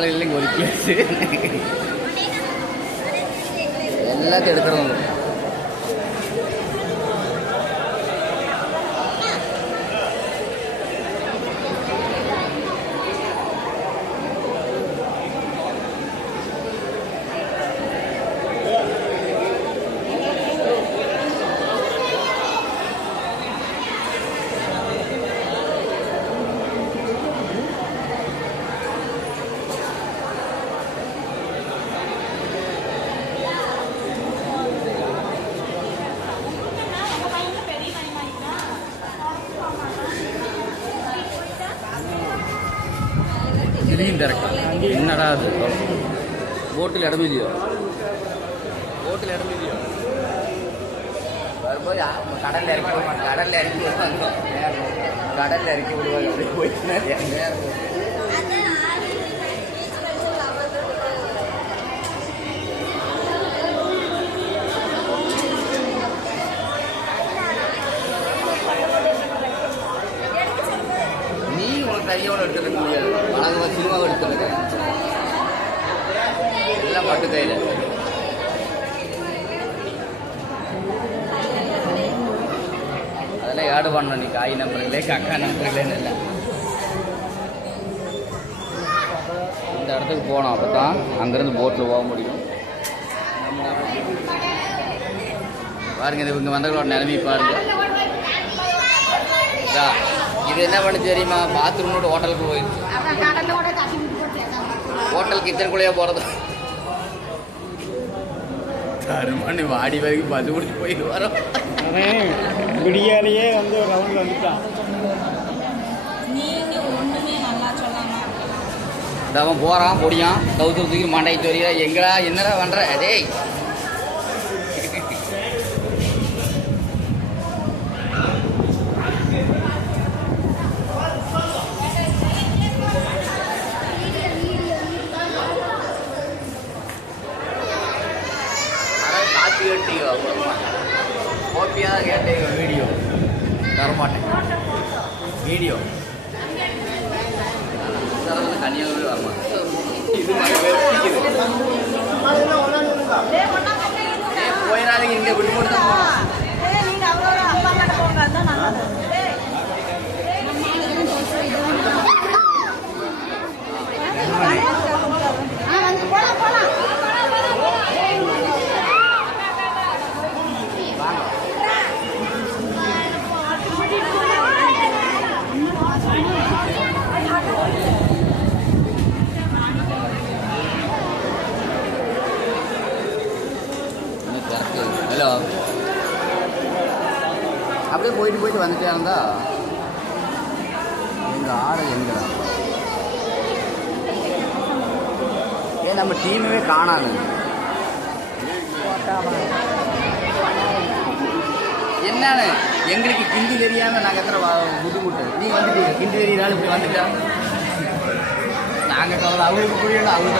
ஆளுகள் இங்கே ஒதுக்கியாச்சு. எல்லாத்தையும் எடுக்கிறவங்க என்னடா அது போட்டில் இடமில்லையோ வரும்போது கடலில் இறக்கி விடுவாங்க. கடலில் இறக்கி விடுவாங்க. அப்படி போயிட்டு கையோடு எடுத்துக்க முடியாது. அழகாக சினிமாவை எடுத்துருக்க எல்லாம் பட்டு கையில். அதெல்லாம் ஆடு பண்ணணும். நீ காய் நம்பர்களே அக்கா நம்பர்களேன்னு இல்லை. இந்த இடத்துக்கு போனோம். அப்போ தான் அங்கேருந்து போட்டில் போக முடியும். பாருங்க, இது இங்கே வந்தவங்களோட நிலைமை பாருங்க. இது என்ன பண்ணு தெரியுமா? பாத்ரூமோட ஹோட்டலுக்கு போயிடுச்சு. ஹோட்டல் கிச்சனுக்குள்ளேயே போகிறது. தருமானி வாடி வரைக்கும் பது முடிச்சு போயிட்டு வரோம். விடியாலேயே வந்து ஒரு ரவுண்ட் வந்துட்டான். அவன் போகிறான் பொடியான் கவுத்து தூக்கி மண்டைக்கு தெரியா. எங்கடா என்னடா பண்ணுற? டேய் கோப்பியாக தான் கேட்டீங்க. வீடியோ தரமாட்டேன். வீடியோ கன்னியாகுமரி வரமாட்டேன். இது போயிடாதீங்க. இங்கே விட்டு போட்டு தான் போகணும். ஹலோ, அப்படியே போயிட்டு வந்துட்டே இருந்தா எங்கள் ஆடு எங்கடா? நம்ம டீமே காணாது. என்னன்னு எங்களுக்கு கிண்டி தெரியாமல் நாங்கள் எத்தனை புதுமுட்டு. நீ வந்துட்டீங்க கிண்டி தெரியாலும் இப்படி வந்துட்டா. நாங்கள் கவலை அவங்களுக்கு புரியல. அவங்க